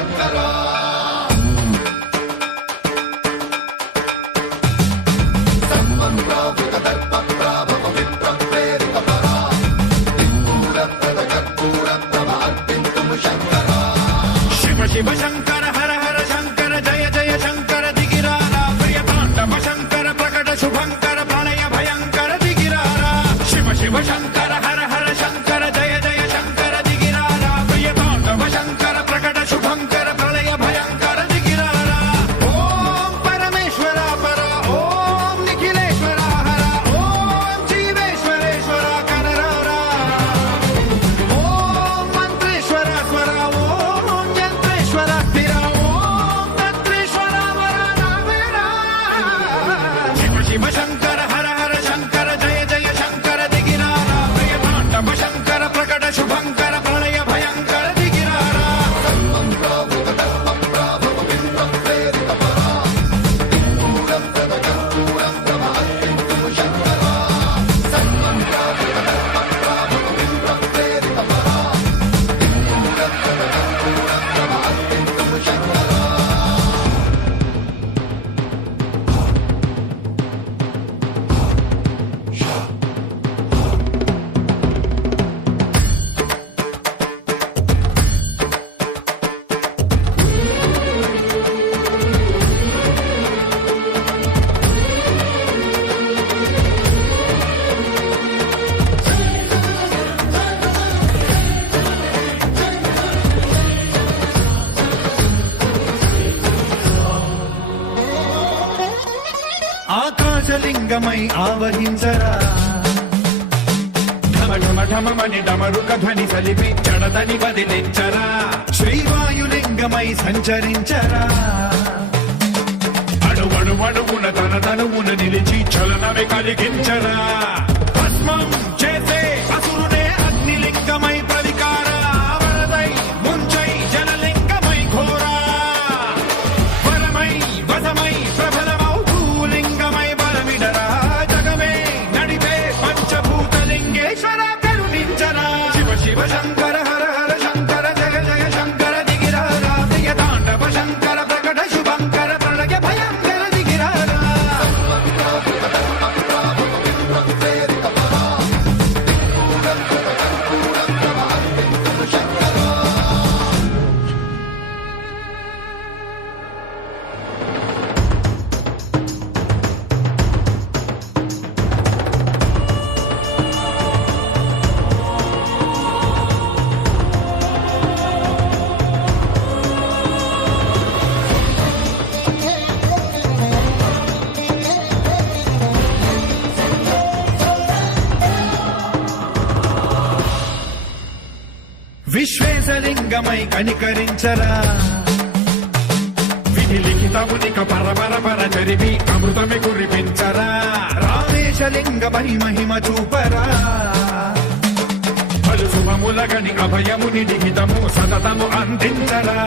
శంకరా శివ శంకర హర హర శంకర జయ జయ శంకర దిగిరారా ప్రియ తాండవ శంకర ప్రకట శుభంకర ప్రళయ భయంకర దిగిరారా శివ శివ శంకర హర హర శంకర జయ జయ శంకర దిగిరారా ప్రియ తాండవ శంకర ప్రకట శుభంకర ప్రళయ భయంకర దిగిరారా ఓం పరమేశ్వర పర ఓం నిఖిలేశ్వర హర ఓం జీవేశ్వరేశ్వర కనరారా ఓం మంత్రేశ్వర స్వర ఓం యంత్రేశ్వర స్థిర ఓం తంత్రేశ్వర వర నావేరా శివ శివ శంకర హర హర శంకర జయ జయ శంకర దిగిరారా ప్రియ తాండవ శంకర ప్రకట శుభంకర ప్రళయ భయంకర దిగిరారా ఆకాశలింగమై ఆవహించరా ఢమ ఢమ ఢమమని డమరుక ధ్వని సలిపి చడదని వదిలించరా శ్రీవాయులింగమై సంచరించరా అణువణువున తన తనువున నిలిచి చలనమే కలిగించరా భస్మం చేసే అసురునే అగ్నిలింగమై ప్రవికార వరదై ముంచై జలలింగమై ఘోరా వరమై వసమై ప్రబలమౌ భూలింగమై బలమిడరా జగమే నడిపే పంచభూతలింగేశ్వర కరుణించరా శివ శివ శంకర హర హర శంకర జయ జయ శంకర దిగిరారా ప్రియ తాండవ శంకర ప్రకట శుభంకర ప్రళయ భయంకర దిగిరారా విశ్వేశలింగమై కనికరించరా విధి లిఖితమునిక పరపర పర చరివి అమృతమి కురిపించరా రామేశలింగమై మహిమ చూపరా పలు శుభములగని అభయముని లిఖితము సతతము అందించరా